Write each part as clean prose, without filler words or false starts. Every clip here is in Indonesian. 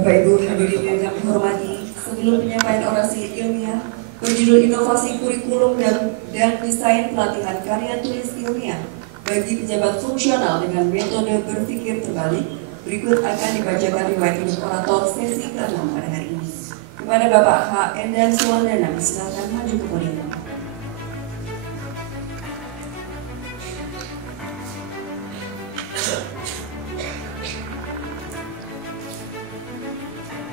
Bapak Ibu hadirin yang kami hormati, sebelum penyampaian orasi ilmiah berjudul Inovasi Kurikulum dan Desain Pelatihan Karya Tulis Ilmiah bagi pejabat fungsional dengan metode berpikir terbalik, berikut akan dibacakan riwayat hidup orator sesi ke-6 pada hari ini. Kepada Bapak H. Endan Suwandana, silakan maju ke podium.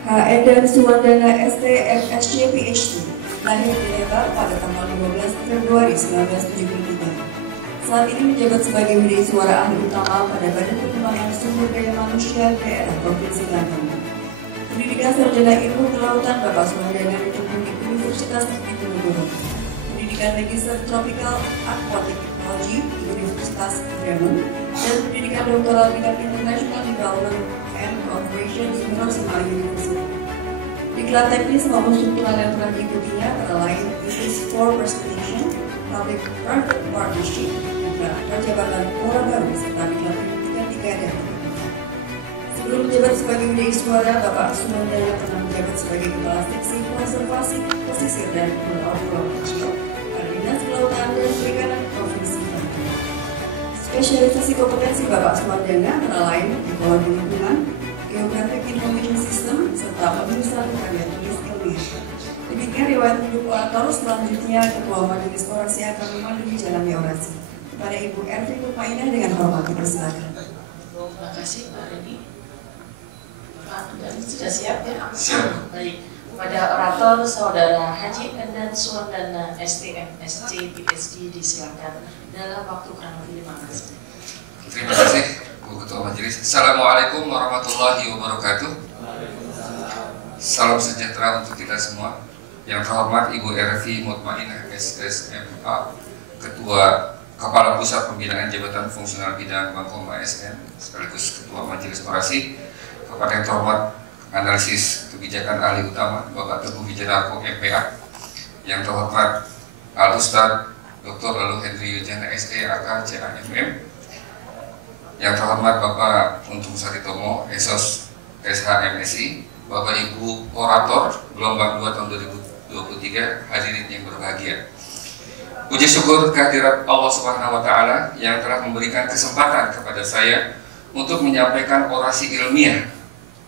H. Endan Suwandana, ST, MSc, PhD, lahir di Lebak pada tanggal 12 Februari 1973. Saat ini menjabat sebagai Widya Suara Ahli Utama pada Badan Pengembangan Sumber Daya Manusia Daerah Provinsi Banten. Pendidikan Sarjana Ilmu Kelautan Bapak Suwandana ditempuh di Universitas Negeri Diponegoro. Pendidikan Magister Tropical Aquatic Technology di Universitas Bremen dan pendidikan doktoral bidang International Development and Cooperation di Hiroshima University. Diklat teknis maupun struktural yang telah diikutinya antara lain Business for Presentation, Public-Private Partnership, Perjabatan Orang Baru serta diklat pendidikan 3 dan 4. Sebelum menjabat sebagai Widya Suara, Bapak Suwandana pernah menjabat sebagai Kepala Seksi Konservasi Pesisir dan Pulau-Pulau Kecil pada Dinas Kelautan dan Perikanan Provinsi Banten. Spesialisasi kompetensi Bapak Suwandana antara lain Ekologi Lingkungan, Geographic Information System, serta penulisan karya tulis ilmiah. Demikian riwayat hidup orator. Selanjutnya Ketua Majelis Orasi akan memandu jalannya orasi. Kepada Ibu Ervi Mutmainah dengan hormat dipersilakan. Terima kasih Pak Reni. Pak Endan sudah siap ya? Siap. Baik. Kepada orator Saudara Haji Endan Suwandana, STM, SC, PhD disilakan dalam waktu kurang lebih 15 menit. Terima kasih Bu Ketua Majelis. Assalamualaikum warahmatullahi wabarakatuh. Salam sejahtera untuk kita semua. Yang terhormat Ibu Ervi Mutmainah, SSMA, Ketua Kepala Pusat Pembinaan Jabatan Fungsional Bidang Bangkom ASN, sekaligus Ketua Majelis Orasi. Kepada yang terhormat Analisis Kebijakan Ahli Utama Bapak Teguh Wijanarko, MPA. Yang terhormat Al Ustad Dr. Lalu Hendri Yujana, SE, AK, CAMM. Yang terhormat Bapak Untung Saritomo, ESOS, SHMSI. Bapak Ibu Orator Gelombang 2 tahun 2023, hadirin yang berbahagia. Puji syukur kehadirat Allah Subhanahu wa Ta'ala yang telah memberikan kesempatan kepada saya untuk menyampaikan orasi ilmiah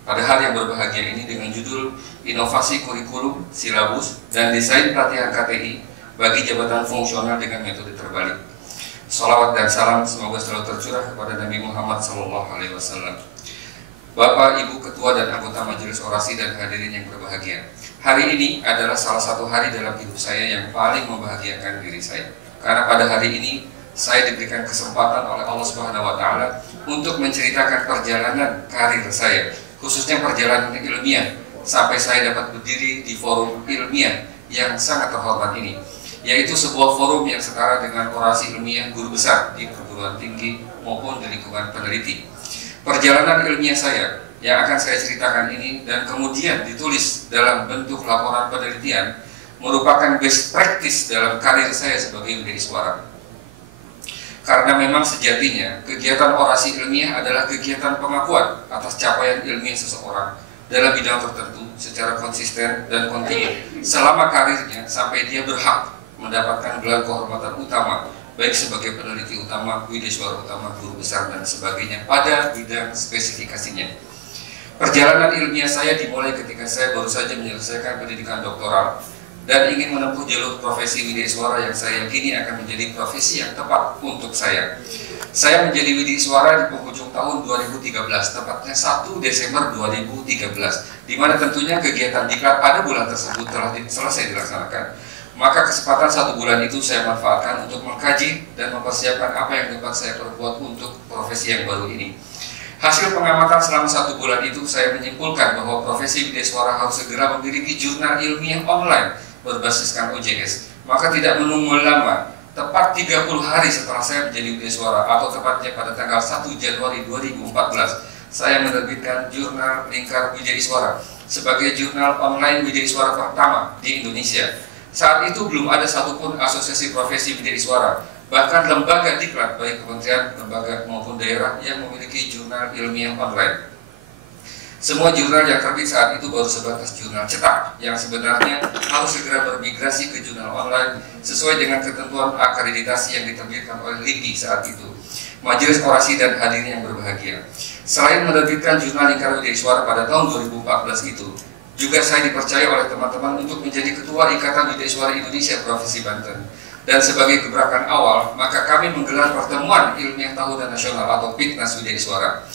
pada hari yang berbahagia ini dengan judul Inovasi Kurikulum, Silabus, dan Desain Pelatihan KTI bagi Jabatan Fungsional dengan Metode Terbalik. Salawat dan salam semoga selalu tercurah kepada Nabi Muhammad SAW. Bapak, Ibu, Ketua dan anggota Majelis Orasi dan hadirin yang berbahagia. Hari ini adalah salah satu hari dalam hidup saya yang paling membahagiakan diri saya. Karena pada hari ini saya diberikan kesempatan oleh Allah Subhanahu wa Ta'ala untuk menceritakan perjalanan karir saya, khususnya perjalanan ilmiah, sampai saya dapat berdiri di forum ilmiah yang sangat terhormat ini, yaitu sebuah forum yang setara dengan orasi ilmiah guru besar di perguruan tinggi maupun di lingkungan peneliti. Perjalanan ilmiah saya yang akan saya ceritakan ini dan kemudian ditulis dalam bentuk laporan penelitian merupakan best practice dalam karir saya sebagai Widya Suara. Karena memang sejatinya kegiatan orasi ilmiah adalah kegiatan pengakuan atas capaian ilmiah seseorang dalam bidang tertentu secara konsisten dan kontinu selama karirnya sampai dia berhak mendapatkan gelar kehormatan utama, baik sebagai peneliti utama, Widya Suara utama, guru besar dan sebagainya pada bidang spesifikasinya. Perjalanan ilmiah saya dimulai ketika saya baru saja menyelesaikan pendidikan doktoral dan ingin menempuh jalur profesi Widya Suara yang saya yakini akan menjadi profesi yang tepat untuk saya. Saya menjadi Widya Suara di penghujung tahun 2013, tepatnya 1 Desember 2013, di mana tentunya kegiatan diklat pada bulan tersebut telah selesai dilaksanakan. Maka kesempatan 1 bulan itu saya manfaatkan untuk mengkaji dan mempersiapkan apa yang dapat saya perbuat untuk profesi yang baru ini. Hasil pengamatan selama 1 bulan itu saya menyimpulkan bahwa profesi Widya Suara harus segera memiliki jurnal ilmiah online berbasiskan OJS. Maka tidak menunggu lama, tepat 30 hari setelah saya menjadi Widya Suara atau tepatnya pada tanggal 1 Januari 2014, saya menerbitkan jurnal Lingkar Widya Suara sebagai jurnal online Widya Suara pertama di Indonesia. Saat itu belum ada satupun asosiasi profesi Widya Suara, bahkan lembaga diklat baik kementerian, lembaga maupun daerah yang memiliki jurnal ilmiah online. Semua jurnal yang terbit saat itu baru sebatas jurnal cetak yang sebenarnya harus segera bermigrasi ke jurnal online sesuai dengan ketentuan akreditasi yang diterbitkan oleh LIPI saat itu. Majelis Orasi dan hadirin yang berbahagia. Selain menerbitkan jurnal Lingkar Widya Iswara pada tahun 2014 itu, juga saya dipercaya oleh teman-teman untuk menjadi Ketua Ikatan Widya Iswara Indonesia Provinsi Banten. Dan sebagai gebrakan awal, maka kami menggelar pertemuan ilmiah tahunan nasional atau PITNAS Widya Iswara.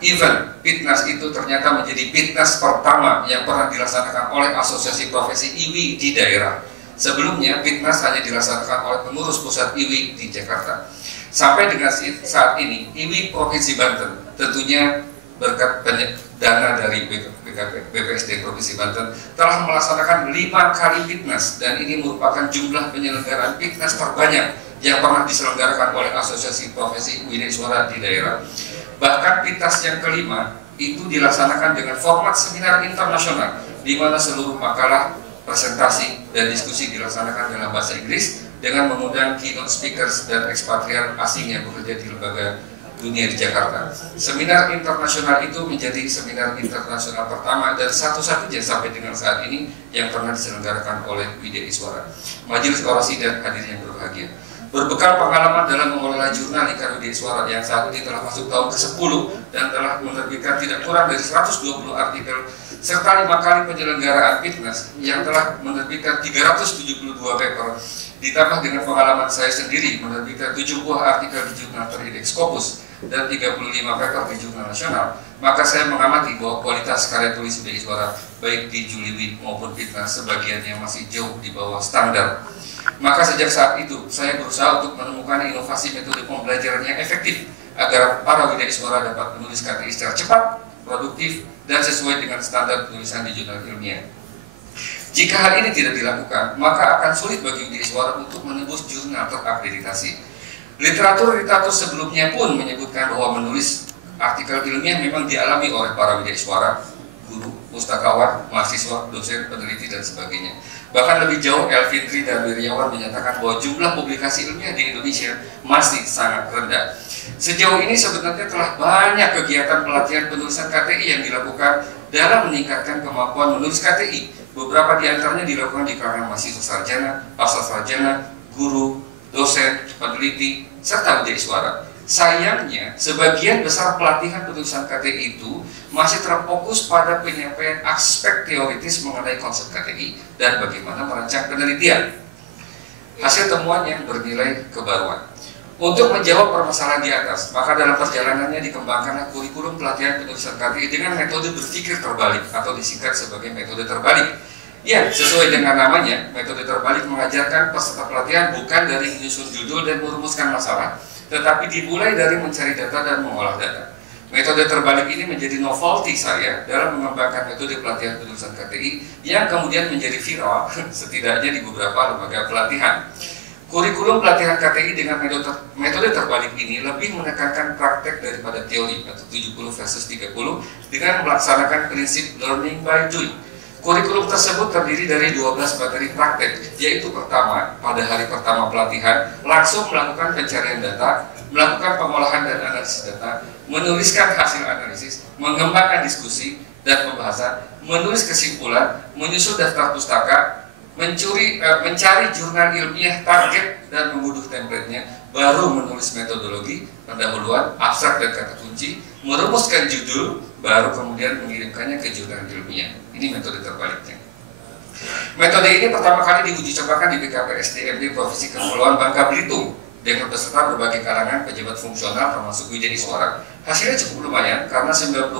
Event PITNAS itu ternyata menjadi PITNAS pertama yang pernah dilaksanakan oleh Asosiasi Profesi IWI di daerah. Sebelumnya, PITNAS hanya dilaksanakan oleh pengurus pusat IWI di Jakarta. Sampai dengan saat ini, IWI Provinsi Banten tentunya berkat dana dari BPSD Provinsi Banten telah melaksanakan 5 kali PITNAS, dan ini merupakan jumlah penyelenggaraan PITNAS terbanyak yang pernah diselenggarakan oleh Asosiasi Profesi Widya Iswara di daerah. Bahkan PITNAS yang kelima itu dilaksanakan dengan format seminar internasional, di mana seluruh makalah, presentasi, dan diskusi dilaksanakan dalam bahasa Inggris dengan mengundang keynote speakers dan ekspatriat asing yang bekerja di lembaga dunia di Jakarta. Seminar internasional itu menjadi seminar internasional pertama dan satu-satunya sampai dengan saat ini yang pernah diselenggarakan oleh Widya Iswara. Majelis Orasi dan hadirin yang berbahagia. Berbekal pengalaman dalam mengelola jurnal Lingkar Widya Iswara yang saat ini telah masuk tahun ke-10 dan telah menerbitkan tidak kurang dari 120 artikel serta 5 kali penyelenggaraan PITNAS yang telah menerbitkan 372 paper, ditambah dengan pengalaman saya sendiri menerbitkan 7 buah artikel di jurnal terindeks Scopus dan 35 paper di jurnal nasional, maka saya mengamati bahwa kualitas karya tulis Widya Iswara baik di Juliwi maupun PITNAS sebagian yang masih jauh di bawah standar. Maka sejak saat itu, saya berusaha untuk menemukan inovasi metode pembelajaran yang efektif agar para Widya Iswara dapat menulis KTI secara cepat, produktif, dan sesuai dengan standar penulisan di jurnal ilmiah. Jika hal ini tidak dilakukan, maka akan sulit bagi Widya Iswara untuk menembus jurnal terakreditasi. Literatur sebelumnya pun menyebutkan bahwa menulis artikel ilmiah memang dialami oleh para Widya Iswara, guru, pustakawan, mahasiswa, dosen, peneliti, dan sebagainya. Bahkan lebih jauh, Elvin Tri dan Wiryawan menyatakan bahwa jumlah publikasi ilmiah di Indonesia masih sangat rendah. Sejauh ini sebenarnya telah banyak kegiatan pelatihan penulisan KTI yang dilakukan dalam meningkatkan kemampuan menulis KTI. Beberapa di antaranya dilakukan di kalangan mahasiswa sarjana, pasca sarjana, guru, dosen, peneliti, serta Widya Iswara. Sayangnya, sebagian besar pelatihan penulisan KTI itu masih terfokus pada penyampaian aspek teoritis mengenai konsep KTI dan bagaimana merancang penelitian. Hasil temuan yang bernilai kebaruan. Untuk menjawab permasalahan di atas, maka dalam perjalanannya dikembangkanlah kurikulum pelatihan penulisan KTI dengan metode berpikir terbalik atau disingkat sebagai metode terbalik. Ya, sesuai dengan namanya, metode terbalik mengajarkan peserta pelatihan bukan dari menyusun judul dan merumuskan masalah, tetapi dimulai dari mencari data dan mengolah data. Metode terbalik ini menjadi novelty saya dalam mengembangkan metode pelatihan penulisan KTI yang kemudian menjadi viral setidaknya di beberapa lembaga pelatihan. Kurikulum pelatihan KTI dengan metode terbalik ini lebih menekankan praktek daripada teori atau 70 versus 30 dengan melaksanakan prinsip learning by doing. Kurikulum tersebut terdiri dari 12 materi praktek, yaitu pertama, pada hari pertama pelatihan, langsung melakukan pencarian data, melakukan pengolahan dan analisis data, menuliskan hasil analisis, mengembangkan diskusi dan pembahasan, menulis kesimpulan, menyusun daftar pustaka, mencari jurnal ilmiah target dan mengunduh template-nya, baru menulis metodologi, pendahuluan, abstrak dan kata kunci, merumuskan judul, baru kemudian mengirimkannya ke jurnal ilmiah. Ini metode terbaliknya. Metode ini pertama kali diuji cobakan di BKPSDM Provinsi Kepulauan Bangka Belitung dengan peserta berbagai kalangan pejabat fungsional termasuk Widya Iswara. Hasilnya cukup lumayan karena 90%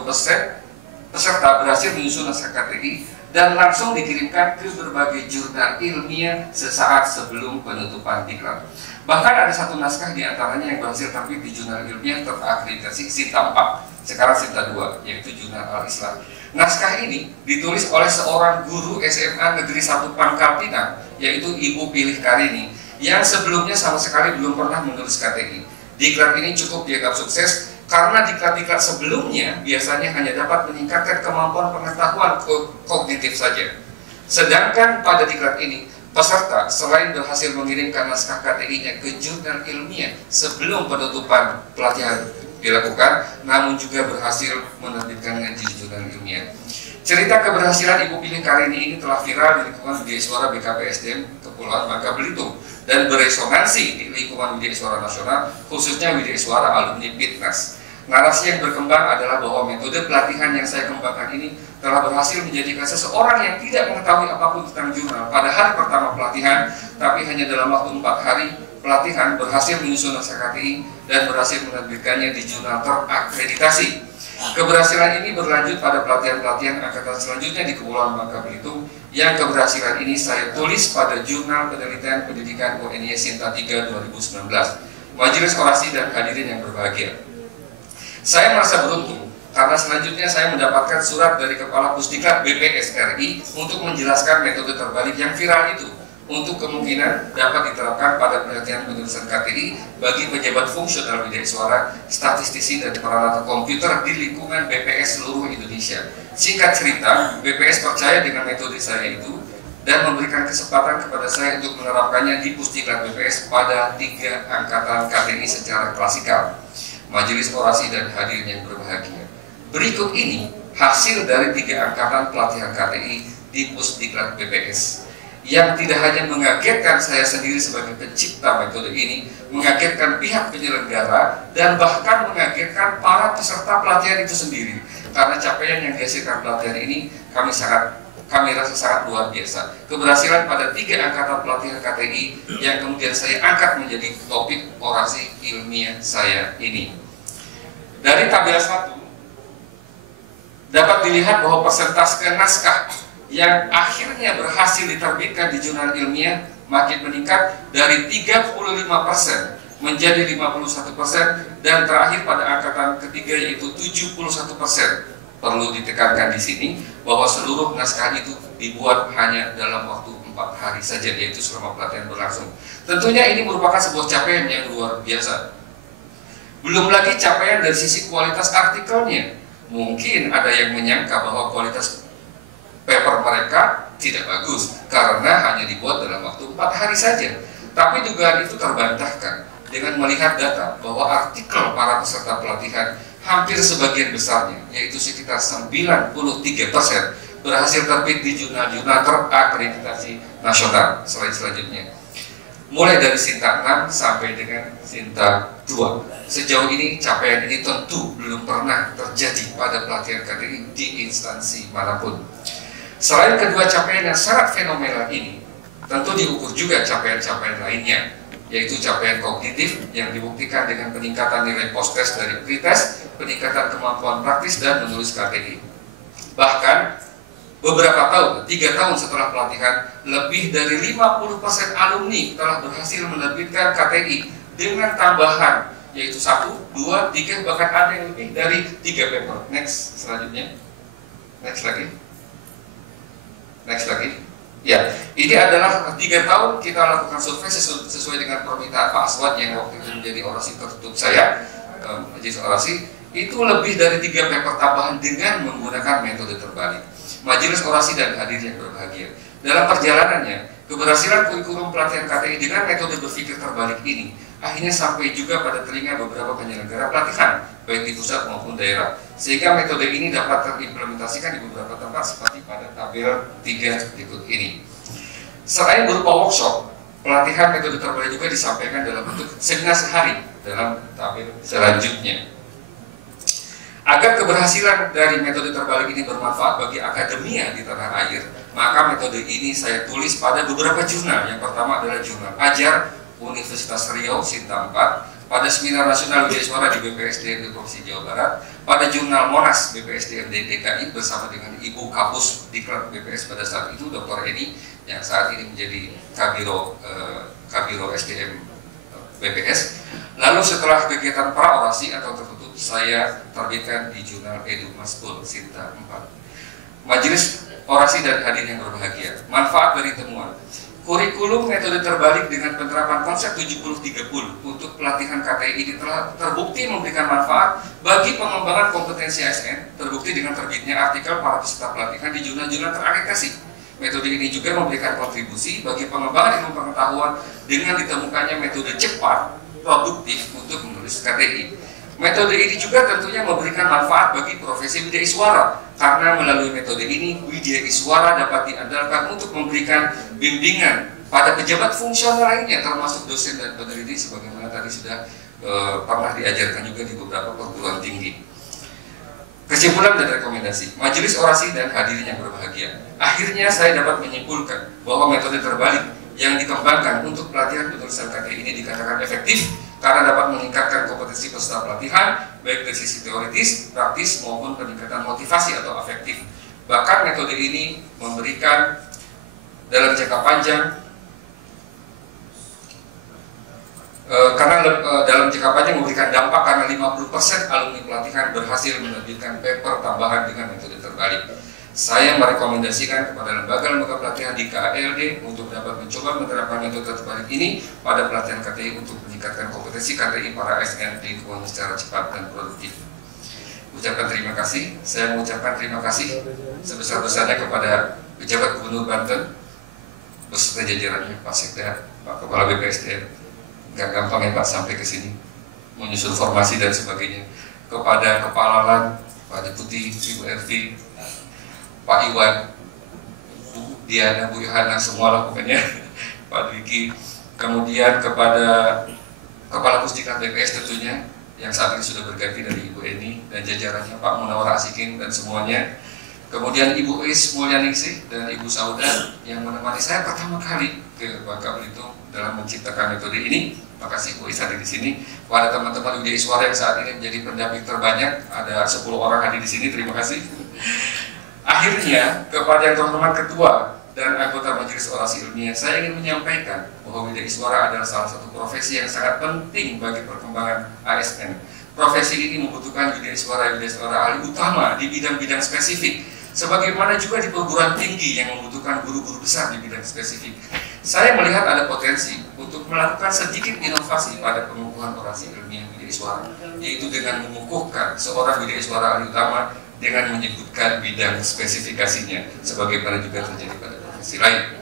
peserta berhasil menyusun naskah KTI dan langsung dikirimkan ke berbagai jurnal ilmiah sesaat sebelum penutupan diklat. Bahkan ada satu naskah di antaranya yang berhasil terbit di jurnal ilmiah terakreditasi Sinta 4, sekarang Sinta 2, yaitu Jurnal Al-Islam. Naskah ini ditulis oleh seorang guru SMA Negeri 1 Pangkal Pinang, yaitu Ibu Pilih Karini, yang sebelumnya sama sekali belum pernah menulis KTI. Diklat ini cukup dianggap sukses karena diklat-diklat sebelumnya biasanya hanya dapat meningkatkan kemampuan pengetahuan kognitif saja. Sedangkan pada diklat ini, peserta selain berhasil mengirimkan naskah KTI-nya ke jurnal ilmiah sebelum penutupan pelatihan dilakukan, namun juga berhasil menerbitkannya di jurnal ilmiah. Cerita keberhasilan Ibu Pining Karini ini telah viral di lingkungan Widya Iswara BKPSDM Kepulauan Bangka Belitung dan beresonansi di lingkungan Widya Iswara Nasional, khususnya Widya Iswara alumni Pitnas. Narasi yang berkembang adalah bahwa metode pelatihan yang saya kembangkan ini telah berhasil menjadikan seseorang yang tidak mengetahui apapun tentang jurnal pada hari pertama pelatihan, tapi hanya dalam waktu 4 hari pelatihan berhasil menyusun naskah KTI dan berhasil menerbitkannya di jurnal terakreditasi. Keberhasilan ini berlanjut pada pelatihan-pelatihan angkatan selanjutnya di Kepulauan Bangka Belitung, yang keberhasilan ini saya tulis pada Jurnal Penelitian Pendidikan UNY Sinta 3 2019. Majelis Orasi dan hadirin yang berbahagia, saya merasa beruntung karena selanjutnya saya mendapatkan surat dari Kepala Pusdiklat BPS RI untuk menjelaskan metode terbalik yang viral itu, untuk kemungkinan dapat diterapkan pada penelitian penulisan KTI bagi pejabat fungsional Widya Iswara, statistisi, dan perawat komputer di lingkungan BPS seluruh Indonesia. Singkat cerita, BPS percaya dengan metode saya itu dan memberikan kesempatan kepada saya untuk menerapkannya di Pusdiklat BPS pada 3 angkatan KTI secara klasikal. Majelis Orasi dan hadirin yang berbahagia, berikut ini hasil dari 3 angkatan pelatihan KTI di Pusdiklat BPS, yang tidak hanya mengagetkan saya sendiri sebagai pencipta metode ini, mengagetkan pihak penyelenggara, dan bahkan mengagetkan para peserta pelatihan itu sendiri. Karena capaian yang dihasilkan pelatihan ini kami rasa sangat luar biasa. Keberhasilan pada 3 angkatan pelatihan KTI yang kemudian saya angkat menjadi topik orasi ilmiah saya ini. Dari tabel 1 dapat dilihat bahwa persentase naskah yang akhirnya berhasil diterbitkan di jurnal ilmiah makin meningkat dari 35% menjadi 51%, dan terakhir pada angkatan ketiga yaitu 71%. Perlu ditekankan di sini bahwa seluruh naskah itu dibuat hanya dalam waktu 4 hari saja, yaitu selama pelatihan berlangsung. Tentunya ini merupakan sebuah capaian yang luar biasa. Belum lagi capaian dari sisi kualitas artikelnya. Mungkin ada yang menyangka bahwa kualitas paper mereka tidak bagus karena hanya dibuat dalam waktu 4 hari saja. Tapi dugaan itu terbantahkan dengan melihat data bahwa artikel para peserta pelatihan hampir sebagian besarnya, yaitu sekitar 93%, berhasil terbit di jurnal-jurnal terakreditasi nasional selanjutnya. Mulai dari Sinta 6 sampai dengan Sinta 2. Sejauh ini capaian ini tentu belum pernah terjadi pada pelatihan KTI di instansi manapun. Selain kedua capaian yang sangat fenomenal ini, tentu diukur juga capaian-capaian lainnya, yaitu capaian kognitif yang dibuktikan dengan peningkatan nilai post-test dari pretest, peningkatan kemampuan praktis dan menulis KTI. Bahkan beberapa tahun, 3 tahun setelah pelatihan, lebih dari 50% alumni telah berhasil menerbitkan KTI dengan tambahan, yaitu 1, 2, 3, bahkan ada yang lebih dari 3 paper. Next, selanjutnya. Next lagi. Ya, ini adalah 3 tahun kita lakukan survei sesuai dengan permintaan Pak Aswad yang waktu itu menjadi orasi tertutup saya, Majelis Orasi. Itu lebih dari 3 paper tambahan dengan menggunakan metode terbalik. Majelis Orasi dan hadirin yang berbahagia, dalam perjalanannya, keberhasilan kurikulum pelatihan KTI dengan metode berpikir terbalik ini akhirnya sampai juga pada telinga beberapa penyelenggara pelatihan, baik di pusat maupun daerah, sehingga metode ini dapat terimplementasikan di beberapa tempat seperti pada tabel 3 berikut ini. Selain berupa workshop, pelatihan metode terbalik juga disampaikan dalam bentuk seminar sehari dalam tabel selanjutnya. Agar keberhasilan dari metode terbalik ini bermanfaat bagi akademia di tanah air, maka metode ini saya tulis pada beberapa jurnal. Yang pertama adalah jurnal Ajar Universitas Riau Sinta 4, pada Seminar Nasional Widya Iswara di BPSDM di Provinsi Jawa Barat, pada jurnal Monas BPSDM DKI bersama dengan Ibu Kapus Diklat BPS pada saat itu, Dr. Eni, yang saat ini menjadi Kabiro SDM BPS. Lalu setelah kegiatan praorasi atau tertutup, saya terbitkan di jurnal Edu Maskul Sinta 4. Majelis Orasi dan hadirin yang berbahagia, manfaat dari temuan kurikulum metode terbalik dengan penerapan konsep 70-30 untuk pelatihan KTI ini telah terbukti memberikan manfaat bagi pengembangan kompetensi ASN, terbukti dengan terbitnya artikel para peserta pelatihan di jurnal-jurnal terakreditasi. Metode ini juga memberikan kontribusi bagi pengembangan ilmu pengetahuan dengan ditemukannya metode cepat, produktif untuk menulis KTI. Metode ini juga tentunya memberikan manfaat bagi profesi widya iswara, karena melalui metode ini widya iswara dapat diandalkan untuk memberikan bimbingan pada pejabat fungsional lainnya, termasuk dosen dan peneliti sebagaimana tadi sudah pernah diajarkan juga di beberapa perguruan tinggi. Kesimpulan dan rekomendasi, majelis orasi dan hadirin yang berbahagia. Akhirnya saya dapat menyimpulkan bahwa metode terbalik yang dikembangkan untuk pelatihan penulisan KTI ini dikatakan efektif karena dapat meningkatkan kompetensi peserta pelatihan baik dari sisi teoritis, praktis maupun peningkatan motivasi atau afektif. Bahkan metode ini memberikan dalam jangka panjang dalam jangka panjang memberikan dampak karena 50% alumni pelatihan berhasil menerbitkan paper tambahan dengan metode terbalik. Saya merekomendasikan kepada lembaga-lembaga pelatihan di KLD untuk dapat mencoba menerapkan metode terbalik ini pada pelatihan KTI untuk meningkatkan kompetensi KTI para ASN di lingkungan secara cepat dan produktif. Ucapkan terima kasih. Saya mengucapkan terima kasih sebesar-besarnya kepada pejabat Gubernur Banten beserta jajarannya, Pak Sekda, Pak Kepala BPSDM. Gak gampang ya Pak sampai ke sini menyusun formasi dan sebagainya. Kepada Kepala LAN, Pak Deputi, Ibu Ervi, Pak Iwan, Bu Diana, Bu Yohana, semualah pokoknya, Pak Dwiki. Kemudian kepada Kepala Pusdiklat BPS tentunya yang saat ini sudah berganti dari Ibu Eni dan jajarannya, Pak Munawar Asikin dan semuanya. Kemudian Ibu Is Mulyaningsih dan Ibu Sauda yang menemani saya pertama kali ke Bangka Belitung dalam menciptakan metode ini. Makasih Bu Is ada di sini. Pada teman-teman widya iswara yang saat ini menjadi pendamping terbanyak, ada 10 orang hadir di sini. Terima kasih. Akhirnya kepada yang terhormat Ketua dan anggota Majelis Orasi Ilmiah, saya ingin menyampaikan bahwa widya iswara adalah salah satu profesi yang sangat penting bagi perkembangan ASN. Profesi ini membutuhkan widya iswara ahli utama di bidang-bidang spesifik, sebagaimana juga di perguruan tinggi yang membutuhkan guru-guru besar di bidang spesifik. Saya melihat ada potensi untuk melakukan sedikit inovasi pada pengukuhan orasi ilmiah widya iswara, yaitu dengan mengukuhkan seorang widya iswara ahli utama dengan menyebutkan bidang spesifikasinya, sebagaimana juga terjadi pada profesi lain.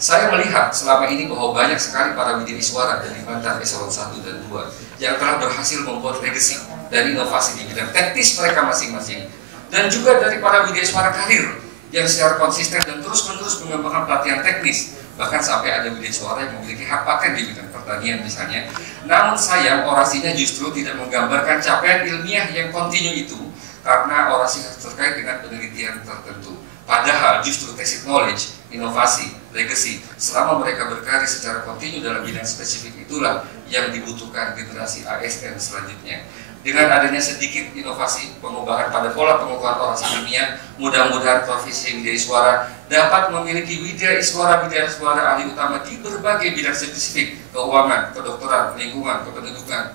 Saya melihat selama ini bahwa banyak sekali para widya iswara dari mantan eselon 1 dan 2 yang telah berhasil membuat legacy dan inovasi di bidang teknis mereka masing-masing, dan juga dari para widya iswara karir yang secara konsisten dan terus-menerus mengembangkan pelatihan teknis, bahkan sampai ada widya iswara yang memiliki hak paten di bidang pertanian misalnya. Namun sayang, orasinya justru tidak menggambarkan capaian ilmiah yang kontinu itu, karena orasi terkait dengan penelitian tertentu. Padahal justru tacit knowledge, inovasi, legacy, selama mereka berkarya secara kontinu dalam bidang spesifik itulah yang dibutuhkan generasi ASN selanjutnya. Dengan adanya sedikit inovasi pengubahan pada pola pengukuhan orasi ilmiah, mudah-mudahan profesi widya iswara dapat memiliki widya iswara ahli utama di berbagai bidang spesifik, keuangan, kedokteran, lingkungan, kependudukan,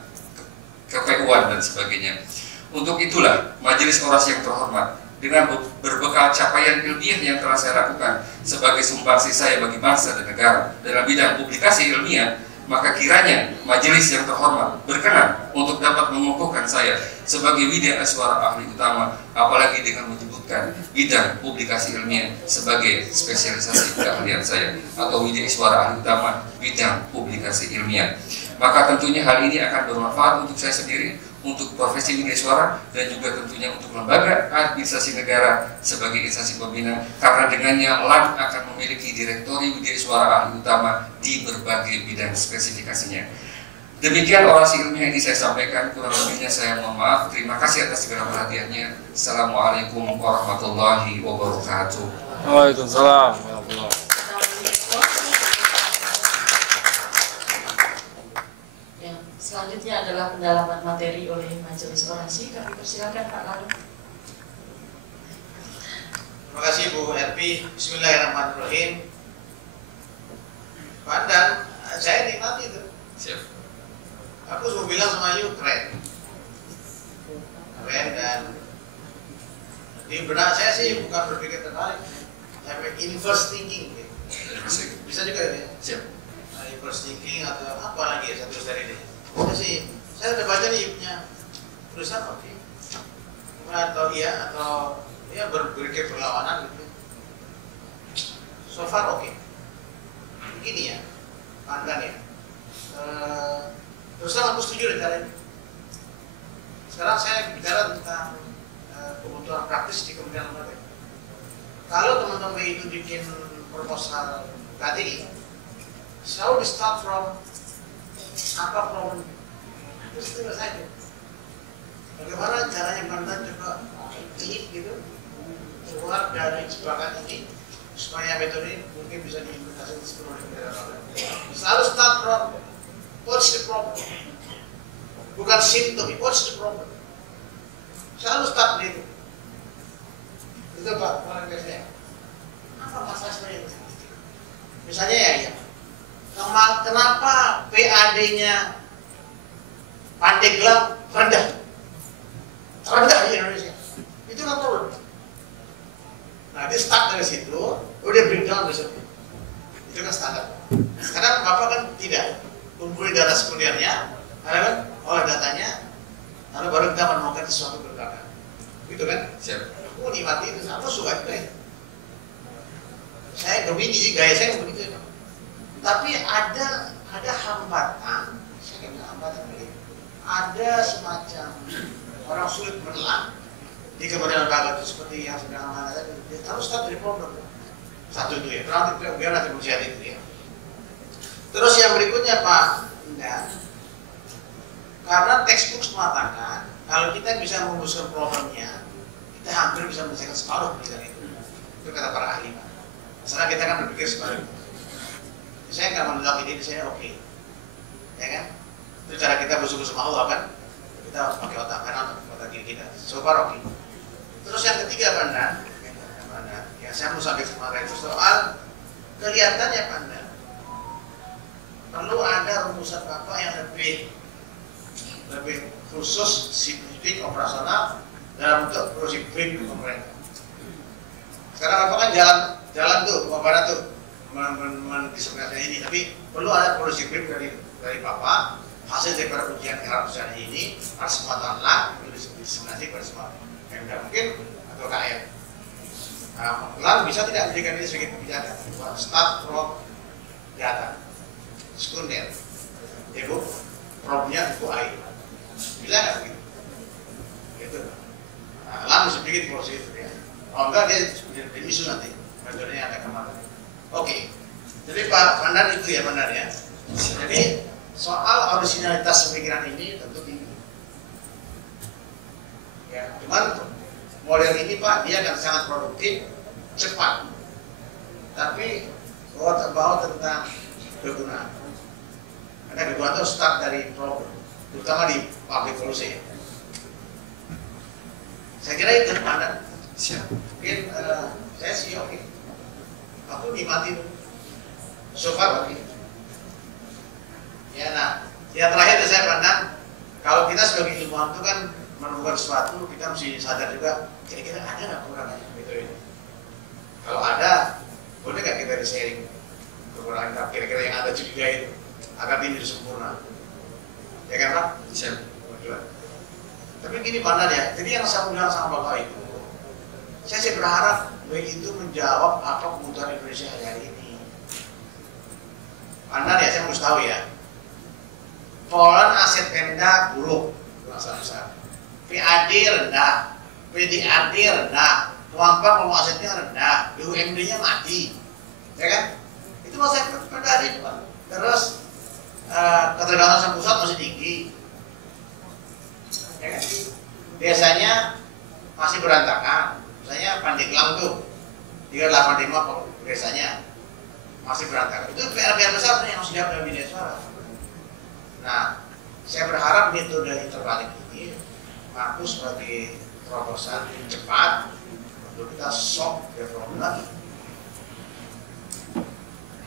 KPU-an dan sebagainya. Untuk itulah Majelis Orasi yang terhormat, dengan berbekal capaian ilmiah yang telah saya lakukan sebagai sumbangsi saya bagi bangsa dan negara dalam bidang publikasi ilmiah, maka kiranya majelis yang terhormat berkenan untuk dapat mengukuhkan saya sebagai widya iswara ahli utama, apalagi dengan menyebutkan bidang publikasi ilmiah sebagai spesialisasi keahlian saya, atau widya iswara ahli utama bidang publikasi ilmiah. Maka tentunya hal ini akan bermanfaat untuk saya sendiri, untuk profesi widya iswara, dan juga tentunya untuk lembaga administrasi negara sebagai instansi pembina, karena dengannya LAN akan memiliki direktori widya iswara ahli utama di berbagai bidang spesifikasinya. Demikian orasi ilmiah ini saya sampaikan, kurang lebihnya saya mohon maaf. Terima kasih atas segala perhatiannya. Assalamualaikum warahmatullahi wabarakatuh. Waalaikumsalam. Selanjutnya adalah pendalaman materi oleh Majelis Orasi. Kami persilakan Pak Lalu. Terima kasih Bu Ervi. Bismillahirrahmanirrahim. Pandang, saya nikmati itu. Siap. Aku sudah bilang sama Yu, keren. Keren, dan di benak saya sih bukan berpikir terbalik, tapi inverse thinking. Bisa juga ya? Siap. Inverse thinking atau apa lagi ya, satu dari ini. Saya udah baca nih punya tulisan oke, atau iya, atau ya berpikir perlawanan gitu. So far oke. Begini ya, pandang ya. Terus terang aku setuju dengan cara ini. Sekarang saya bicara tentang kebutuhan praktis di Kementerian Lembaga. Kalau teman-teman itu bikin proposal KTI, selalu di start from apa problem, terus tinggal saja. Bagaimana caranya Banten coba ini gitu, keluar dari jebakan ini supaya metode ini mungkin bisa diimplementasikan sepenuhnya ke daerah lain. Selalu start from what's the problem, bukan simptom, what's the problem. Selalu start dari itu. Itu Pak, biasanya apa masalah sebenarnya? Misalnya ya, kenapa PAD-nya Pandeglang rendah di Indonesia? Itu kan problem. Nah, dia start dari situ, udah breakdown dari situ. Itu kan standar. Sekarang Bapak kan tidak kumpulin data sekundernya, ada kan? Oleh datanya, lalu baru kita menemukan sesuatu berkata. Gitu kan? Siap. Aku nikmati itu, aku suka itu ya. Saya begini sih, gaya saya begitu ya. Tapi ada hambatan, saya kira hambatan ini. Ada semacam orang sulit menelan di Kementerian Lembaga itu seperti yang sedang amanah tadi. Dia harus start dari problem. Satu itu ya, biar nanti menjadi itu ya. Terus yang berikutnya Pak, enggak. Karena textbook mengatakan kalau kita bisa merumuskan problemnya, kita hampir bisa menyelesaikan separuh dari itu. Itu kata para ahli Pak. Karena kita kan berpikir sebaliknya. Saya nggak menolak ini, saya oke. Ya kan? Itu cara kita bersyukur sama Allah kan. Kita pakai otak kanan, otak kiri kita. So far oke. Terus yang ketiga Panda, ya saya mau sampai kemarin itu soal kelihatannya Panda perlu ada rumusan Bapak yang lebih khusus spesifik operasional dalam bentuk proyek brief pemerintah. Sekarang Bapak kan jalan tuh, Bapak tuh mendiskusikan ini, tapi perlu ada proyek brief dari Bapak hasil daripada ujian kerapusan ini harus semua tahun itu diseminasi pada semua Pemda mungkin atau KM. Lalu bisa tidak menjadikan ini sebagai kebijakan start from data sekunder, ibu problemnya ibu air, bisa nggak begitu? Gitu. Lalu sedikit proses itu ya. Kalau enggak dia jadi isu nanti, metodenya ada kemana? Oke. Jadi Pak Pandar itu ya benar ya. Jadi soal originalitas pemikiran ini tentu tinggi. Ya, cuman model ini Pak dia akan sangat produktif, cepat. Tapi what about tentang kegunaan? Karena kegunaan itu start dari problem, terutama di public policy. Saya kira itu Pandar. Mungkin saya sih oke. Aku nikmati so far oke. Ya, nah, yang terakhir saya pandang kalau kita sebagai ilmuwan itu kan menemukan sesuatu, kita mesti sadar juga kira-kira ada nggak kekurangannya gitu ini. Kalau ada, boleh nggak kita sharing kekurangan kira-kira yang ada juga itu agar ini sempurna, ya kan Pak? Siap. Tapi gini pandang ya, jadi yang saya bilang sama Bapak itu, saya sih berharap begitu menjawab apa kebutuhan Indonesia hari ini. Pandang ya, saya mesti tahu ya. Pengelolaan aset Pemda buruk, masalah. PAD rendah, PDAD rendah, kemampuan pengelola asetnya rendah, BUMD-nya mati, ya kan? Itu masalah Pemda itu Pak. Terus ketergantungan sama pusat masih tinggi, ya kan? Biasanya masih berantakan. Misalnya Pandeglang tuh 385 biasanya masih berantakan. Itu PR besar nih yang harus dihadapi di desa. Nah, saya berharap metode terbalik ini mampu sebagai terobosan cepat untuk kita solve the problem.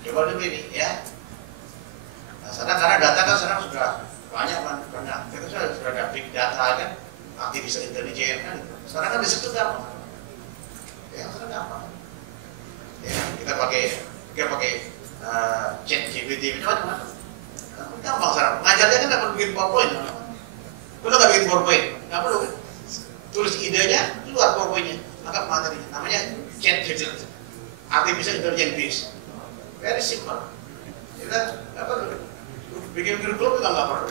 Coba dulu ini ya. Nah, karena data kan sekarang sudah banyak. Kita sudah ada big data kan, artificial intelligence kan. Sekarang kan disitu gampang. Ya, sekarang gampang. Ya, kita pakai chat GPT macam-macam. Gampang sekarang, pengajarnya kan nggak perlu bikin PowerPoint. Perlu nggak bikin PowerPoint? Nggak perlu kan? Tulis idenya, keluar PowerPoint-nya, angkat materi. Namanya chat GPT, artificial intelligence. Very simple. Kita nggak perlu bikin kurikulum juga nggak perlu.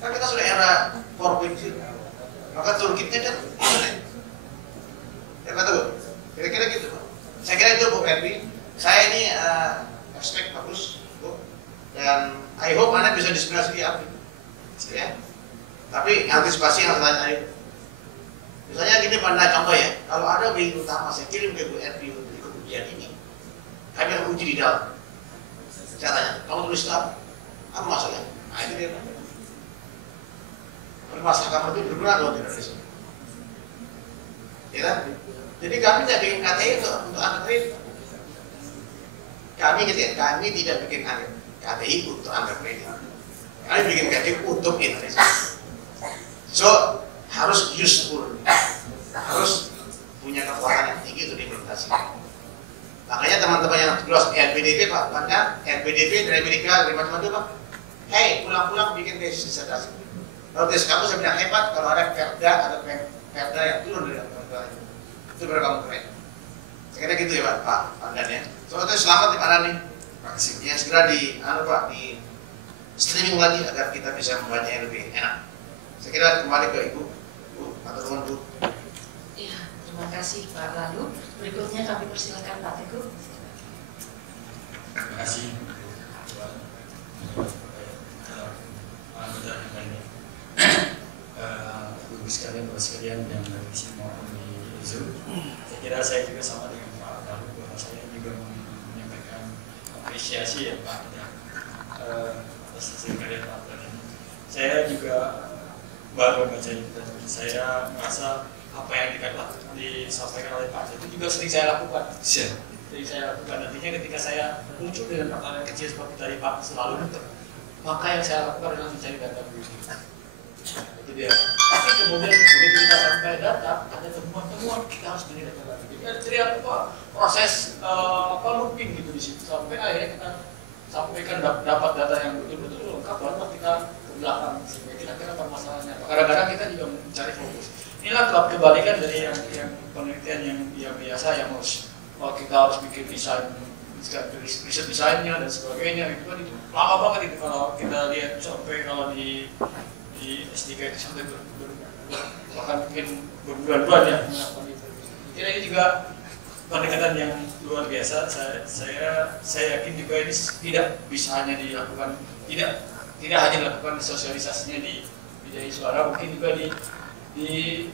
Kan kita sudah era 4.0. maka toolkitnya kan internet. Ya kata Bu, kira-kira gitu Bu. Saya kira itu Bu Edwi. Saya ini expect bagus Bu, dan I hope Anda bisa dispirasi ya. Tapi antisipasi yang saya tanya, misalnya gini Anda contoh ya, kalau ada bilik utama saya kirim ke Bu Edwi untuk ikut ujian ini, kami akan uji di dalam. Saya tanya, kamu tulis apa masalahnya? Nah itu dia. Masalah kamu itu berguna loh di Indonesia. Ya kan? Jadi kami tidak bikin KTI untuk anak kredit. Kami gitu ya, kami tidak bikin KTI untuk anak kredit. Kami bikin KTI untuk Indonesia. So harus useful, harus punya kekuatan yang tinggi untuk diimplementasi. Makanya teman-teman yang lolos LPDP Pak, bahkan LPDP dari Amerika, dari macam-macam itu Pak, hey pulang-pulang bikin tesis disertasi. Kalau tesis kamu saya bilang hebat, kalau ada perda yang turun dari perda itu baru kamu keren. Saya kira gitu ya Pak Pandan ya. Soalnya itu selamat di mana nih? Makasih. Yang segera Pak di streaming lagi agar kita bisa membacanya lebih enak. Saya kira kembali ke Ibu, atau teman Bu. Iya, terima kasih Pak. Lalu berikutnya kami persilakan Pak Teguh. Terima kasih. Ibu sekalian, Bapak sekalian yang dari sini maupun di Zoom, saya kira saya juga sama dengan Pak Lalu bahwa saya juga menyampaikan apresiasi ya Pak atas hasil karya Pak Lalu. Saya juga baru baca itu dan saya merasa apa yang disampaikan oleh Pak itu juga sering saya lakukan. Jadi saya lakukan nantinya ketika saya muncul dengan pertanyaan kecil seperti tadi Pak selalu nutup, maka yang saya lakukan adalah mencari data dulu. Itu dia. Tapi kemudian begitu kita sampai data, ada temuan-temuan kita harus beri data lagi. Jadi apa proses looping gitu di situ sampai akhirnya kita sampaikan dapat data yang betul-betul lengkap baru kita ke belakang sehingga kira-kira permasalahannya. Kadang-kadang kita juga mencari fokus. Inilah kebalikan dari yang penelitian yang biasa yang harus kita harus bikin desain, riset desainnya dan sebagainya itu kan itu lama banget itu kalau kita lihat sampai kalau di S3 itu sampai bahkan mungkin berbulan-bulan ya. Kira ini juga pendekatan yang luar biasa. Saya yakin juga ini tidak bisa hanya dilakukan tidak hanya dilakukan sosialisasinya di Bidai Suara, mungkin juga di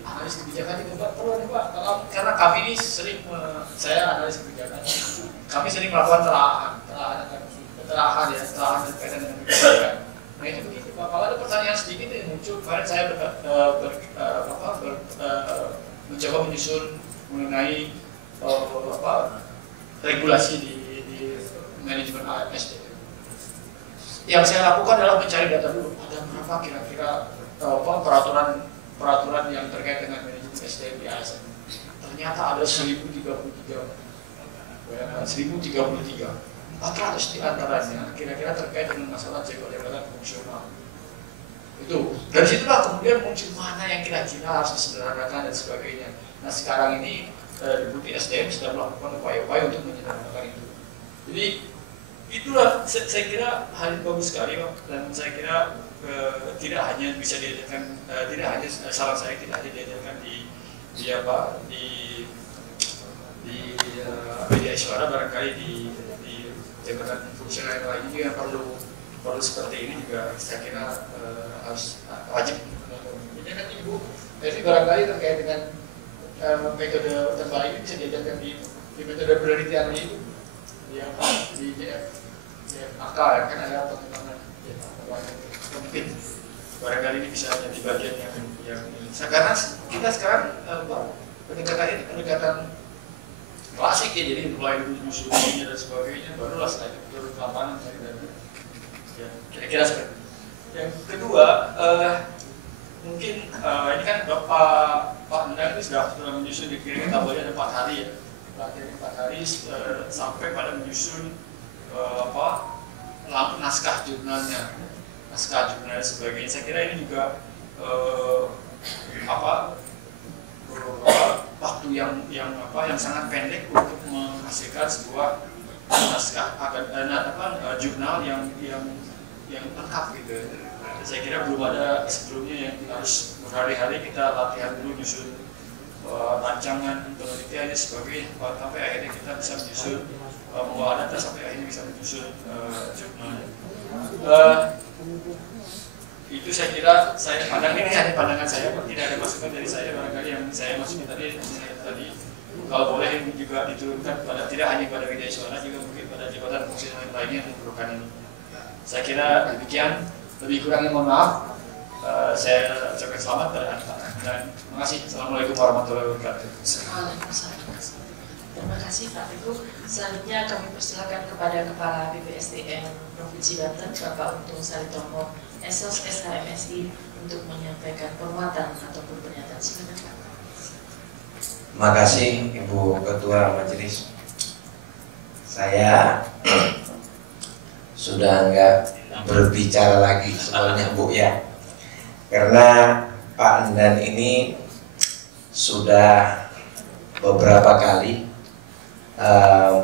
analis kebijakan itu Pak perlu nih Pak. Karena kami ini sering saya analis kebijakan, kami sering melakukan telahan terkait dengan kebijakan. Nah itu begitu Pak. Kalau ada pertanyaan sedikit yang muncul, kemarin saya mencoba menyusun mengenai regulasi di manajemen AMS. Yang saya lakukan adalah mencari data dulu. Ada berapa kira-kira peraturan yang terkait dengan manajemen SDM di ASN. Ternyata ada 1033. Bayangkan 1033. 400 diantaranya kira-kira terkait dengan masalah jabatan fungsional. Itu. Dari situlah kemudian muncul mana yang kira-kira harus disederhanakan dan sebagainya. Nah sekarang ini Deputi SDM sedang melakukan upaya-upaya untuk menyederhanakan itu. Jadi itulah saya kira hal yang bagus sekali Pak. Dan saya kira tidak hanya bisa diajarkan, tidak hanya saran saya tidak hanya diajarkan di media suara, barangkali di jabatan fungsional yang lain juga perlu seperti ini juga saya kira harus wajib. Jadi kan Ibu, jadi barangkali terkait dengan metode terbaik ini bisa diajarkan di metode penelitian itu yang di JFK ya kan ada pengembangan mungkin barangkali ini bisa jadi bagian yang karena kita sekarang pendekatan ini pendekatan klasik ya, jadi mulai dulu nyusunnya dan sebagainya barulah setelah itu turun ke lapangan dari data ya kira-kira seperti itu. Yang kedua mungkin ini kan Pak Endang ini sudah menyusun kira-kira tabelnya ada 4 hari ya, pelatihan 4 hari sampai pada menyusun naskah jurnalnya dan sebagainya. Saya kira ini juga waktu yang sangat pendek untuk menghasilkan sebuah naskah jurnal yang lengkap gitu. saya kira belum ada sebelumnya yang harus berhari-hari kita latihan dulu nyusun rancangan penelitiannya sebagai sampai akhirnya kita bisa menyusun mengolah data sampai akhirnya bisa menyusun jurnal. Itu saya kira saya pandang, ini hanya pandangan saya, tidak ada masukan dari saya. Barangkali yang saya maksudnya tadi kalau boleh juga diturunkan pada tidak hanya pada Widya Iswara, juga mungkin pada jabatan fungsi lainnya yang memerlukan ini. Saya kira demikian, lebih kurangnya mohon maaf. Saya ucapkan selamat pada anak-anak dan terima kasih. Assalamualaikum warahmatullahi wabarakatuh. Terima kasih Pak Teguh. Selanjutnya kami persilakan kepada Kepala BPSDM Provinsi Banten, Bapak Untung Saritomo, SOS SHMSI, untuk menyampaikan penguatan ataupun pernyataan. Silakan Pak. Terima kasih Ibu Ketua Majelis. Saya sudah enggak berbicara lagi sebenarnya Bu ya, karena Pak Andan ini sudah beberapa kali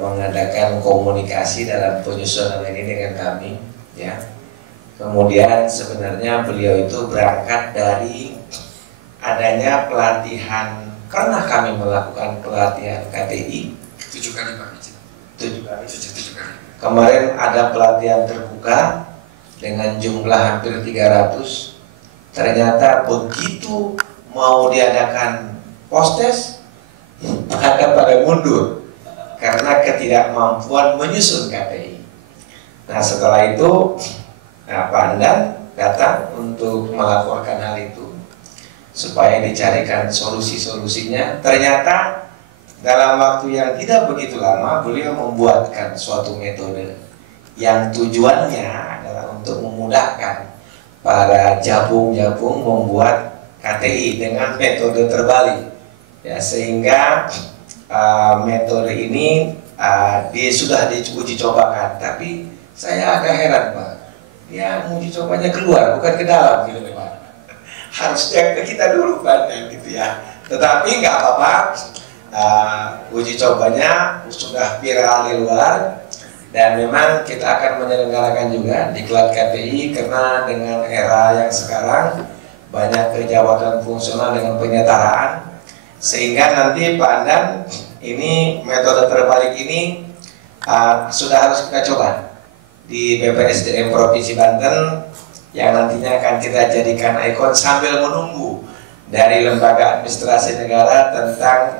mengadakan komunikasi dalam penyusunan ini dengan kami ya. Kemudian sebenarnya beliau itu berangkat dari adanya pelatihan, pernah kami melakukan pelatihan KTI 7 kali Pak. 7 kali. 7 kali. Kemarin ada pelatihan terbuka dengan jumlah hampir 300. Ternyata begitu mau diadakan postes, pada mundur karena ketidakmampuan menyusun KTI. Nah setelah itu Pak Andan datang untuk melaporkan hal itu supaya dicarikan solusi-solusinya. Ternyata dalam waktu yang tidak begitu lama beliau membuatkan suatu metode yang tujuannya adalah untuk memudahkan para jabung-jabung membuat KTI dengan metode terbalik ya, sehingga metode ini sudah diuji cobakan. Tapi saya agak heran Pak, ya uji cobanya keluar bukan ke dalam gitu Pak. Harusnya ke kita dulu Pak gitu ya. Tetapi nggak apa-apa, uji cobanya sudah viral di luar. Dan memang kita akan menyelenggarakan juga diklat KTI, karena dengan era yang sekarang banyak kejabatan fungsional dengan penyetaraan, sehingga nanti Pak Andan ini metode terbalik ini sudah harus kita coba di BPSDM Provinsi Banten, yang nantinya akan kita jadikan ikon sambil menunggu dari lembaga administrasi negara tentang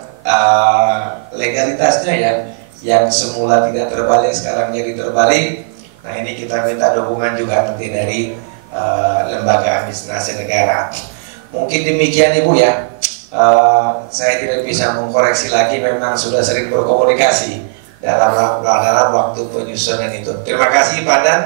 legalitasnya ya, yang semula tidak terbalik sekarang jadi terbalik. Nah ini kita minta dukungan juga nanti dari lembaga administrasi negara. Mungkin demikian Ibu ya. Saya tidak bisa mengkoreksi lagi, memang sudah sering berkomunikasi dalam waktu penyusunan itu. Terima kasih Pak Dan.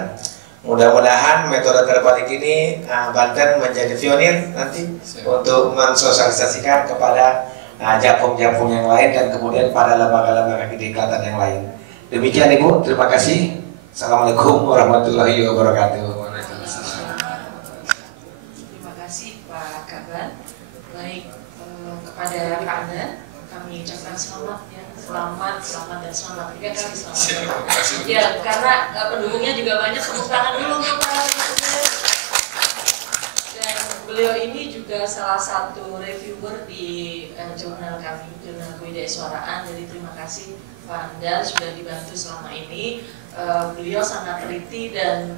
Mudah-mudahan metode terbalik ini Banten menjadi pionir nanti untuk mensosialisasikan kepada jabung-jabung yang lain dan kemudian pada lembaga-lembaga kedikatan yang lain. Demikian Ibu, terima kasih. Assalamualaikum warahmatullahi wabarakatuh. Terima kasih Pak Kaban. Baik, kepada Pak Andan kami ucapkan selamat ya, selamat dan selamat 3 kali selamat. Ya, karena pendukungnya juga banyak, tepuk tangan dulu untuk Pak Andan. Dan beliau ini juga salah satu reviewer di jurnal kami, jurnal Widya Iswaraan. Jadi terima kasih Pak Andan sudah dibantu selama ini. Beliau sangat teliti dan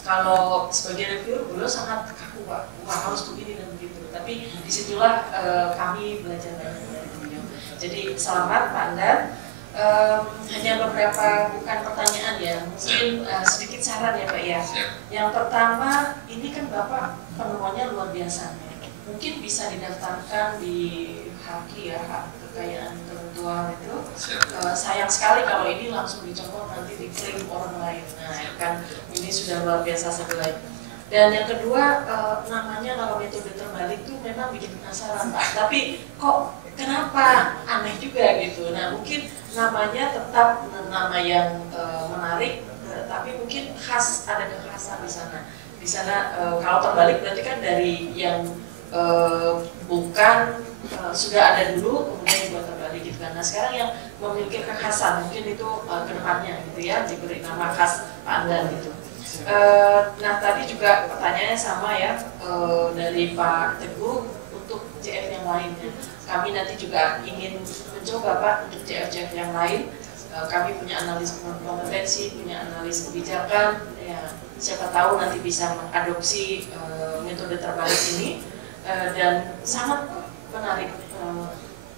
kalau sebagai reviewer beliau sangat kaku Pak, harus begini dan begitu. Tapi disitulah kami belajar banyak dari beliau. Jadi selamat Pak Andan. Hanya beberapa bukan pertanyaan ya, mungkin sedikit saran ya Pak ya. Yang pertama, ini kan Bapak penemuannya luar biasa. Mungkin bisa didaftarkan di HAKI ya, hak kekayaan intelektual itu. Sayang sekali kalau ini langsung dicopot nanti diklaim orang lain. Nah kan ini sudah luar biasa sekali. Dan yang kedua, namanya kalau metode terbalik itu memang bikin penasaran Pak. Tapi kok kenapa aneh juga gitu. Nah mungkin namanya tetap nama yang menarik, tapi mungkin khas, ada kekhasan di sana. Di sana kalau terbalik berarti kan dari yang bukan sudah ada dulu kemudian dibuat terbalik gitu kan. Nah sekarang yang memiliki kekhasan mungkin itu kedepannya gitu ya, diberi nama khas Pak Andan gitu. Nah tadi juga pertanyaannya sama ya dari Pak Teguh untuk CF yang lainnya. Kami nanti juga ingin mencoba Pak untuk CF yang lain. Kami punya analis kompetensi, punya analis kebijakan. Ya, siapa tahu nanti bisa mengadopsi metode terbalik ini dan sangat menarik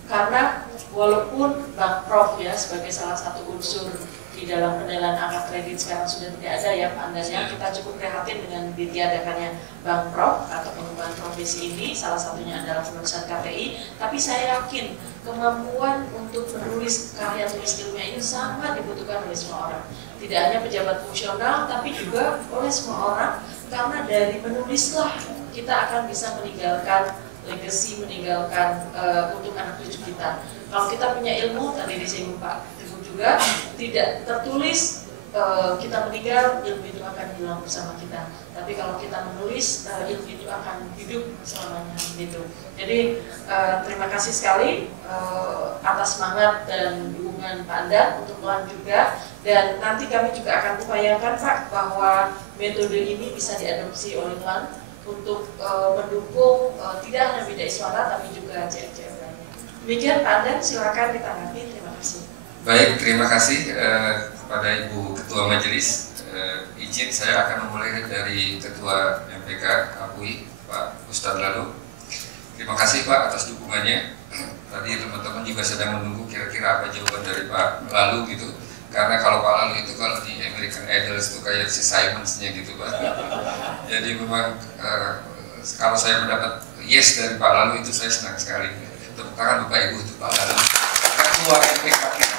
karena walaupun Bank Prof ya sebagai salah satu unsur di dalam penilaian angka kredit sekarang sudah tidak ada ya Pak Andasnya, kita cukup prihatin dengan ditiadakannya Bank Prof atau pengembangan profesi ini, salah satunya adalah penulisan KTI, tapi saya yakin kemampuan untuk menulis karya tulis ilmiah ini sangat dibutuhkan oleh semua orang, tidak hanya pejabat fungsional tapi juga oleh semua orang, karena dari menulislah kita akan bisa meninggalkan legacy, meninggalkan untuk anak cucu kita. Kalau kita punya ilmu, tadi disinggung Pak Teguh juga, tidak tertulis kita meninggal, ilmu itu akan hilang bersama kita. Tapi kalau kita menulis, ilmu itu akan hidup selamanya gitu. Jadi terima kasih sekali atas semangat dan dukungan Pak Anda untuk LAN juga. Dan nanti kami juga akan upayakan Pak bahwa metode ini bisa diadopsi oleh LAN untuk mendukung tidak hanya bidai suara tapi juga CF lainnya. Demikian Pak Andan, silakan ditanggapi. Terima kasih. Baik, terima kasih kepada Ibu Ketua Majelis. Izin saya akan memulai dari Ketua MPK APUI Pak Ustadz Lalu. Terima kasih Pak atas dukungannya. Tadi teman-teman juga sedang menunggu kira-kira apa jawaban dari Pak Lalu gitu. Karena kalau Pak Lalu itu kalau di American Idol itu kayak si Simons-nya gitu Pak. Jadi memang kalau saya mendapat yes dari Pak Lalu itu saya senang sekali. Tepuk tangan Bapak Ibu untuk Pak Lalu. Ketua MPK kita.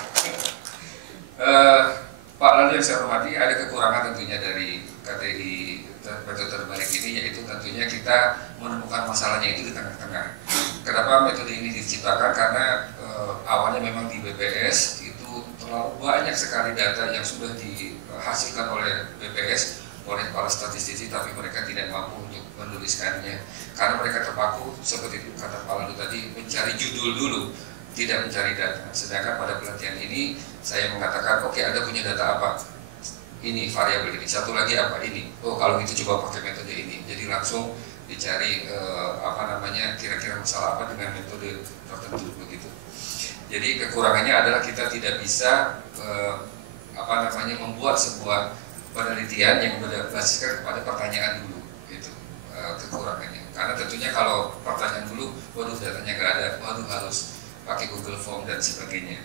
Pak Lalu yang saya hormati, ada kekurangan tentunya dari KTI metode terbalik ini, yaitu tentunya kita menemukan masalahnya itu di tengah-tengah. Kenapa metode ini diciptakan? Karena awalnya memang di BPS terlalu banyak sekali data yang sudah dihasilkan oleh BPS, oleh para statistisi, tapi mereka tidak mampu untuk menuliskannya karena mereka terpaku seperti kata Pak Lalu tadi, mencari judul dulu, tidak mencari data. Sedangkan pada pelatihan ini saya mengatakan oke, Anda punya data apa? Ini variabel ini, satu lagi apa ini? Oh kalau gitu coba pakai metode ini. Jadi langsung dicari kira-kira masalah apa dengan metode tertentu begitu. Jadi kekurangannya adalah kita tidak bisa membuat sebuah penelitian yang berbasiskan kepada pertanyaan dulu, itu kekurangannya. Karena tentunya kalau pertanyaan dulu, waduh datanya nggak ada, waduh harus pakai Google Form dan sebagainya,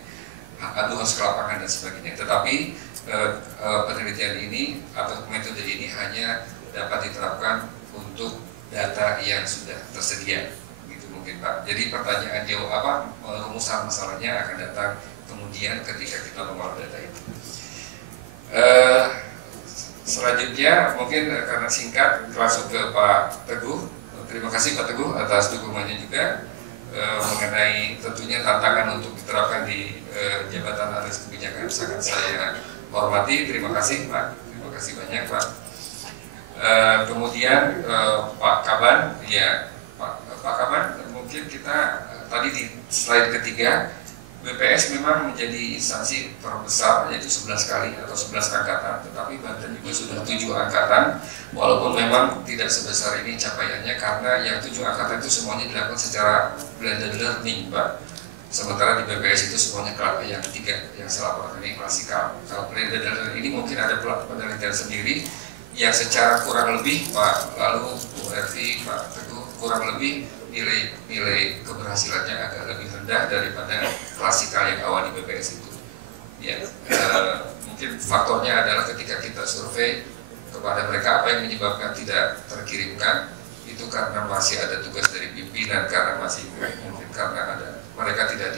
waduh harus ke lapangan dan sebagainya. Tetapi penelitian ini atau metode ini hanya dapat diterapkan untuk data yang sudah tersedia. Mungkin Pak. Jadi pertanyaan rumusan masalahnya akan datang kemudian ketika kita mengolah data itu. Selanjutnya mungkin karena singkat langsung ke Pak Teguh. Terima kasih Pak Teguh atas dukungannya juga mengenai tentunya tantangan untuk diterapkan di jabatan analis kebijakan, sangat saya hormati. Terima kasih Pak. Terima kasih banyak Pak. Kemudian Pak Kaban, ya Pak Kaban, mungkin kita tadi di slide ketiga, BPS memang menjadi instansi terbesar, yaitu 11 kali atau 11 angkatan, tetapi Banten juga sudah 7 angkatan, walaupun memang tidak sebesar ini capaiannya karena yang 7 angkatan itu semuanya dilakukan secara blended learning Pak. Sementara di BPS itu semuanya yang 3 yang saya laporkan ini klasikal. Kalau blended learning ini mungkin ada penelitian sendiri yang secara kurang lebih Pak Lalu, Bu Ervi, Pak Teguh, kurang lebih nilai keberhasilannya agak lebih rendah daripada klasikal yang awal di BPS itu. Ya, mungkin faktornya adalah ketika kita survei kepada mereka apa yang menyebabkan tidak terkirimkan, itu karena masih ada tugas dari pimpinan, karena masih mungkin karena ada mereka tidak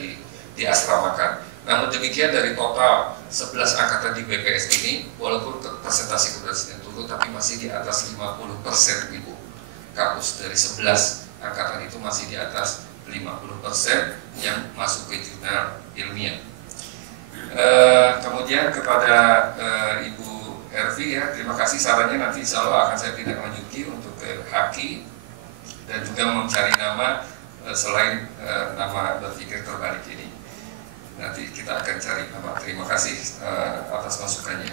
diasramakan. Namun demikian dari total 11 angkatan di BPS ini, walaupun persentase keberhasilan turun, tapi masih di atas 50% Ibu. Kampus dari 11 angkatan itu masih di atas 50% yang masuk ke jurnal ilmiah. Kemudian kepada Ibu Ervi ya, terima kasih sarannya, nanti insya Allah akan saya tindak lanjuti untuk ke Haki dan juga mencari nama selain nama berpikir terbalik ini. Nanti kita akan cari nama. Terima kasih atas masukannya.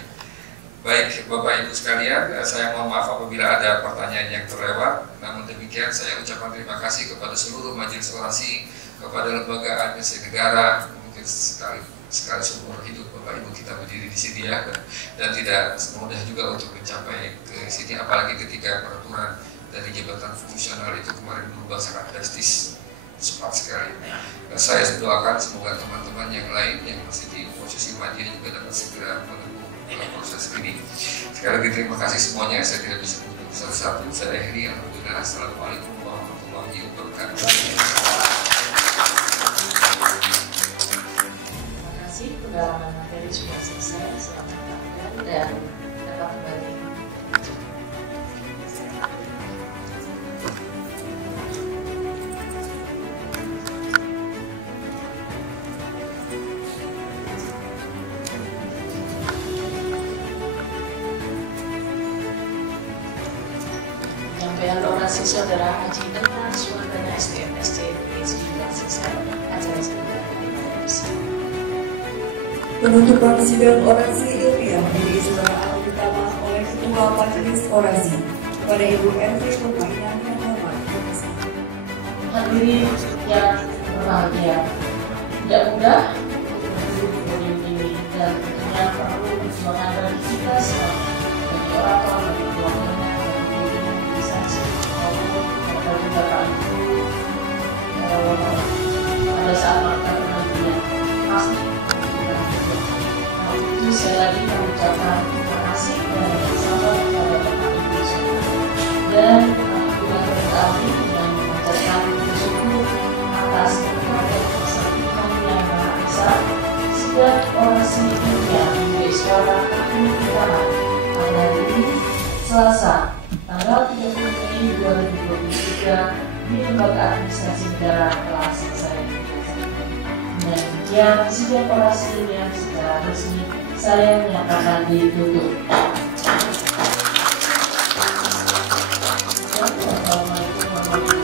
Baik Bapak Ibu sekalian, saya mohon maaf apabila ada pertanyaan yang terlewat. Namun demikian saya ucapkan terima kasih kepada seluruh majelis orasi, kepada lembaga administrasi negara. Mungkin sekali seumur hidup Bapak Ibu kita berdiri di sini ya, dan tidak semudah juga untuk mencapai ke sini, apalagi ketika peraturan dari jabatan fungsional itu kemarin berubah sangat drastis, cepat sekali. Saya doakan semoga teman-teman yang lain yang masih di posisi mandiri juga dapat segera menempuh proses ini. Sekali lagi terima kasih semuanya. Saya tidak bisa menyebut satu-satu. Saya akhiri. Alhamdulillah. Assalamualaikum warahmatullahi wabarakatuh. Terima kasih. Pendalaman materi sudah selesai. Selamat datang dan dapat kembali. Penyampaian orasi Saudara Haji Endar Suwardana SDM PhD telah selesai. Acara segera dimulai. Penutupan sidang orasi ilmiah diberi suara ahli utama oleh Ketua Majelis Orasi kepada Ibu Ervi Mutmainah yang hormat. Hadirin yang berbahagia, tidak mudah untuk podium ini dan tentunya perlu perjuangan dari kita semua, dari orator, dari keluarganya, dari organisasi maupun dari Bapak Ibu pada saat melakukan penelitian pasti kita berjuang. Itu saya lagi mengucapkan terima kasih dan salam kepada Bapak Ibu semua dan alhamdulillah berkali dengan mengucapkan bersyukur atas berkat dan kesakitan yang Maha Esa sejak orasi ilmiah menjadi suara ahli utama pada hari ini Selasa tanggal 30 Mei 2023 di Lembaga Administrasi Negara telah selesai. Dengan demikian sidang orasi ilmiah secara resmi saya menyatakan ditutup. Assalamualaikum warahmatullahi wabarakatuh.